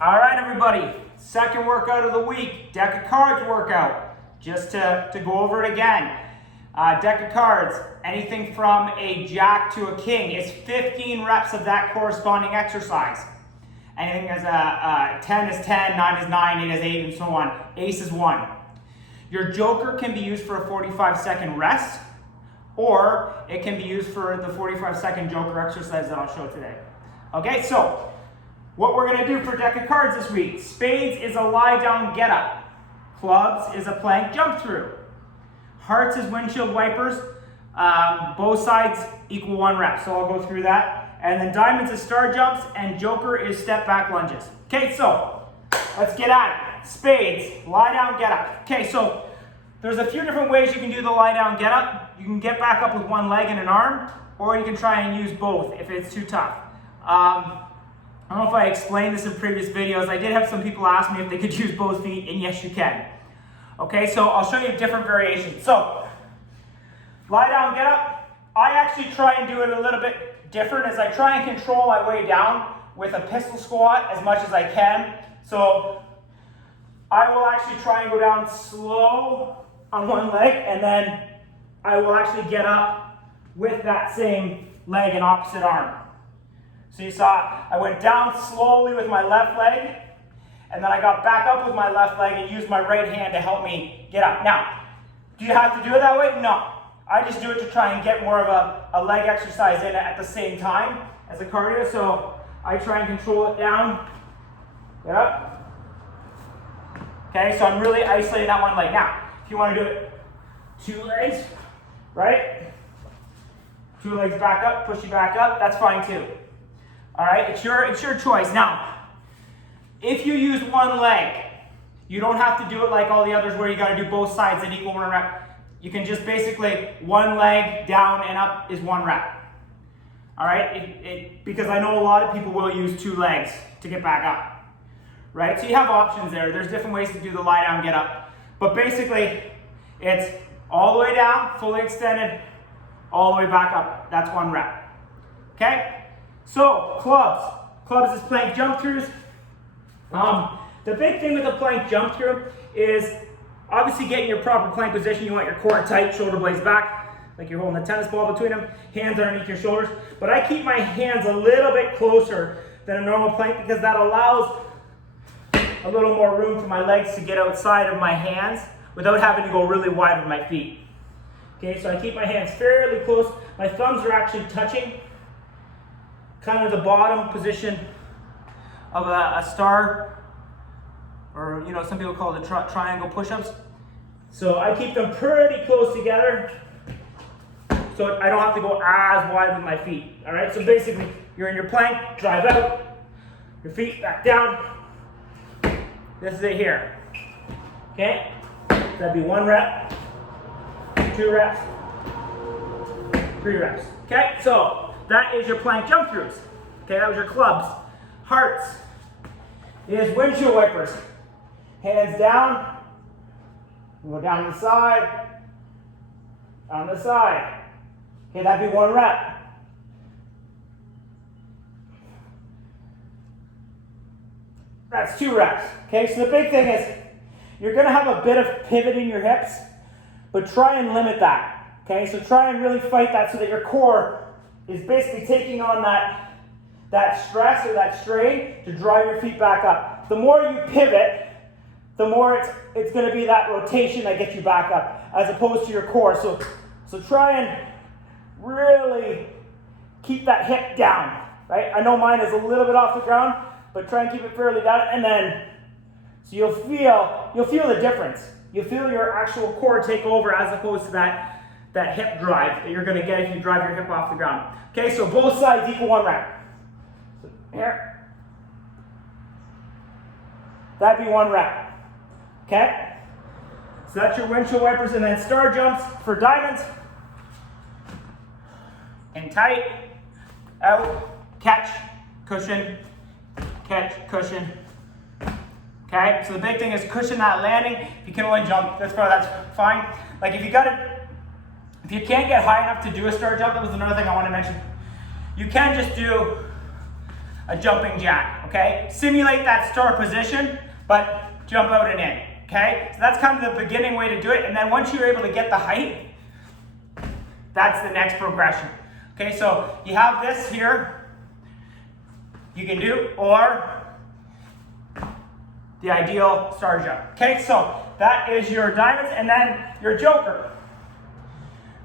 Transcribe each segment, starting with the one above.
All right, everybody, second workout of the week, deck of cards workout. Just to go over it again. Deck of cards, anything from a jack to a king is 15 reps of that corresponding exercise. Anything as a 10 is 10, 9 is 9, 8 is 8, and so on. Ace is 1. Your joker can be used for a 45-second rest, or it can be used for the 45-second joker exercise that I'll show today. Okay, so what we're going to do for deck of cards this week. Spades is a lie down get up. Clubs is a plank jump through. Hearts is windshield wipers. Both sides equal 1 rep, so I'll go through that. And then diamonds is star jumps, and joker is step back lunges. Okay, so let's get at it. Spades, lie down get up. Okay, so there's a few different ways you can do the lie down get up. You can get back up with one leg and an arm, or you can try and use both if it's too tough. I don't know if I explained this in previous videos. I did have some people ask me if they could use both feet, and yes, you can. Okay, so I'll show you different variations. So, lie down, get up. I actually try and do it a little bit different as I try and control my way down with a pistol squat as much as I can. So, I will actually try and go down slow on one leg, and then I will actually get up with that same leg and opposite arm. So you saw, I went down slowly with my left leg, and then I got back up with my left leg and used my right hand to help me get up. Now, do you have to do it that way? No. I just do it to try and get more of a leg exercise in at the same time as a cardio. So I try and control it down, get up. Okay, so I'm really isolating that one leg. Now, if you want to do it 2 legs, right? 2 legs back up, push you back up, that's fine too. All right, it's your choice. Now, if you use one leg, you don't have to do it like all the others where you got to do both sides and equal 1 rep. You can just basically one leg down and up is 1 rep. All right, because I know a lot of people will use 2 legs to get back up. Right, so you have options there. There's different ways to do the lie down, get up. But basically, it's all the way down, fully extended, all the way back up. That's 1 rep. Okay? So, clubs. Clubs is plank jump throughs. The big thing with a plank jump through is obviously getting your proper plank position. You want your core tight, shoulder blades back, like you're holding a tennis ball between them, hands underneath your shoulders. But I keep my hands a little bit closer than a normal plank because that allows a little more room for my legs to get outside of my hands without having to go really wide with my feet. Okay, so I keep my hands fairly close. My thumbs are actually touching kind of the bottom position of a star, or some people call it triangle push-ups. So I keep them pretty close together so I don't have to go as wide with my feet. All right, so basically you're in your plank, drive out, your feet back down. This is it here. Okay, that'd be 1 rep, 2 reps, 3 reps. Okay, so that is your plank jump throughs. Okay, that was your clubs. Hearts is windshield wipers. Hands down. Go down the side. On the side. Okay, that'd be 1 rep. That's 2 reps. Okay, so the big thing is you're going to have a bit of pivot in your hips, but try and limit that. Okay, so try and really fight that so that your core is basically taking on that stress or that strain to drive your feet back up. The more you pivot, the more it's going to be that rotation that gets you back up, as opposed to your core. So try and really keep that hip down, right? I know mine is a little bit off the ground, but try and keep it fairly down, and then so you'll feel the difference. You'll feel your actual core take over as opposed to that hip drive that you're going to get if you drive your hip off the ground. Okay, so both sides equal 1 rep. So here. That'd be 1 rep. Okay? So that's your windshield wipers, and then star jumps for diamonds. In tight, out, catch, cushion, catch, cushion. Okay, so the big thing is cushion that landing. If you can only jump that's fine. Like if you can't get high enough to do a star jump, that was another thing I want to mention. You can just do a jumping jack, okay? Simulate that start position, but jump out and in, okay? So that's kind of the beginning way to do it, and then once you're able to get the height, that's the next progression. Okay, so you have this here, you can do, or the ideal star jump. Okay, so that is your diamonds, and then your joker.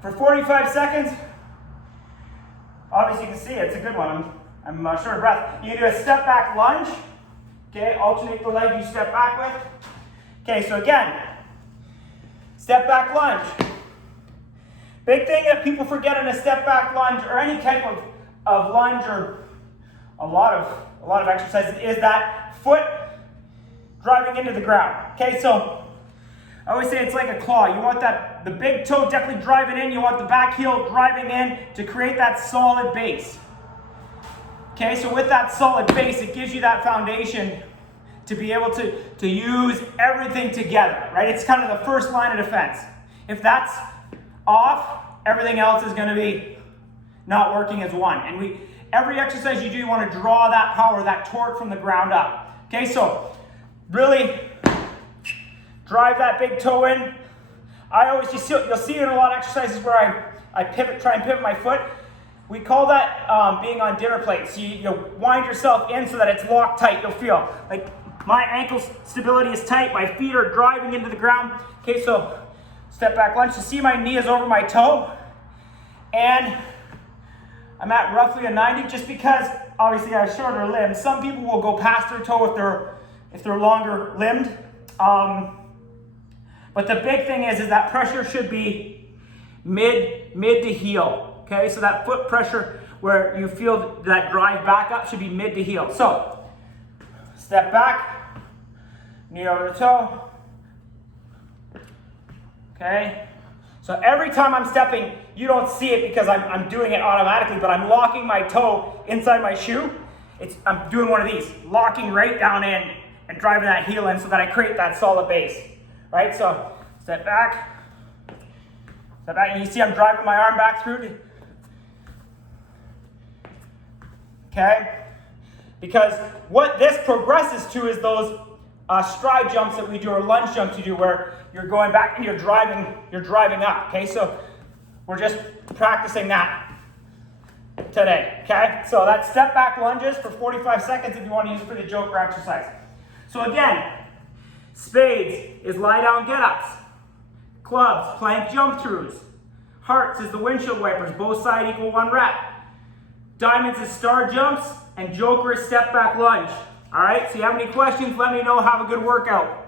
For 45 seconds, obviously you can see it's a good one. I'm short of breath. You can do a step back lunge. Okay, alternate the leg you step back with. Okay, so again, step back lunge. Big thing that people forget in a step back lunge or any type of lunge or a lot of exercises is that foot driving into the ground. Okay, so I always say it's like a claw. You want the big toe definitely driving in. You want the back heel driving in to create that solid base. Okay, so with that solid base, it gives you that foundation to be able to use everything together, right? It's kind of the first line of defense. If that's off, everything else is going to be not working as one. And every exercise you do, you want to draw that power, that torque from the ground up. Okay, so really drive that big toe in. You'll see in a lot of exercises where I try and pivot my foot. We call that being on dinner plates. So you wind yourself in so that it's locked tight. You'll feel like my ankle stability is tight, my feet are driving into the ground. Okay, so step back lunge. You see my knee is over my toe, and I'm at roughly a 90 just because obviously I have shorter limbs. Some people will go past their toe if they're longer limbed. But the big thing is that pressure should be mid to heel. Okay, so that foot pressure where you feel that drive back up should be mid to heel. So step back, knee over the toe. Okay, so every time I'm stepping, you don't see it because I'm doing it automatically, but I'm locking my toe inside my shoe. I'm doing one of these, locking right down in and driving that heel in so that I create that solid base, right? So step back, and you see I'm driving my arm back through. Okay, because what this progresses to is those stride jumps that we do, or lunge jumps you do, where you're going back and you're driving up. Okay, so we're just practicing that today. Okay, so that's step back lunges for 45 seconds if you want to use it for the joker exercise. So again, spades is lie down get ups, clubs, plank jump throughs, hearts is the windshield wipers, both sides equal 1 rep. Diamonds is star jumps, and joker is step back lunge. All right, so you have any questions, let me know. Have a good workout.